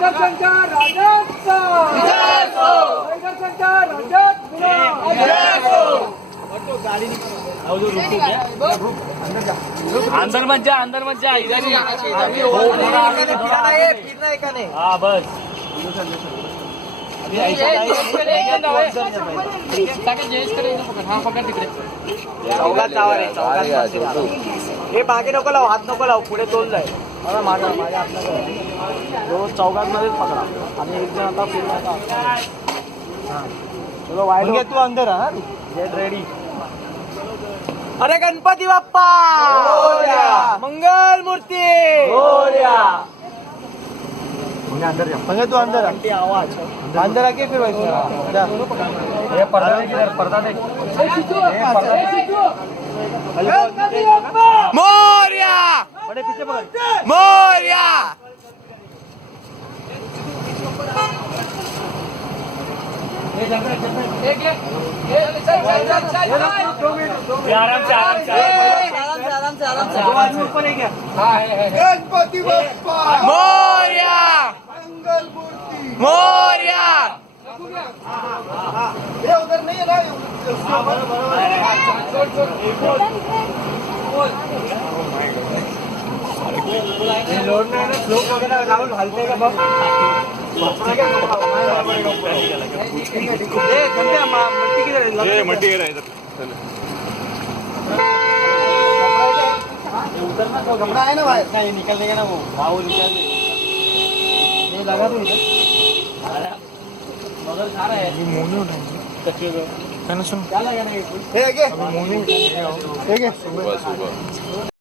टायगरच्या राजाचा टायगरच्या राजात अंदर मत जा इधर ही फिरना है का नहीं? हाँ बस चौघात जावर आहे, चौघात हे मागे नको लाव, हात नको लाव, पुढे तोल जाईल. मला माझ्या हात चौघात मध्येच पकडा आणि एक जण आता फिरणार. चलो वाईट तू अंदर हा, गेट रेडी. अरे गणपती बाप्पा मंगल मूर्ती अंदर जा. मंगे तू अंदर आवाज अंदर आके फिर वैसे ये पर्दा देख इधर, पर्दा देख. मोरया बड़े पीछे पकड़. मोरया आराम से ऊपर है क्या? गणपती बाप्पा मोरया मंगल मूर्ती मोरया. हे उधर नहीं है ना लोड नाही ना, स्लो वगैरे लावून घालते का बघ. मट्टी उतरना तो कपड़ा है ना भाई, नहीं निकल देगा ना वो. वो निकल ये लगा तो इधर मगर खा रहा है. ये मोनी उठाएंगे कच्चे को क्या लगा ना. ये हे घे मोनी उठाएंगे. हे घे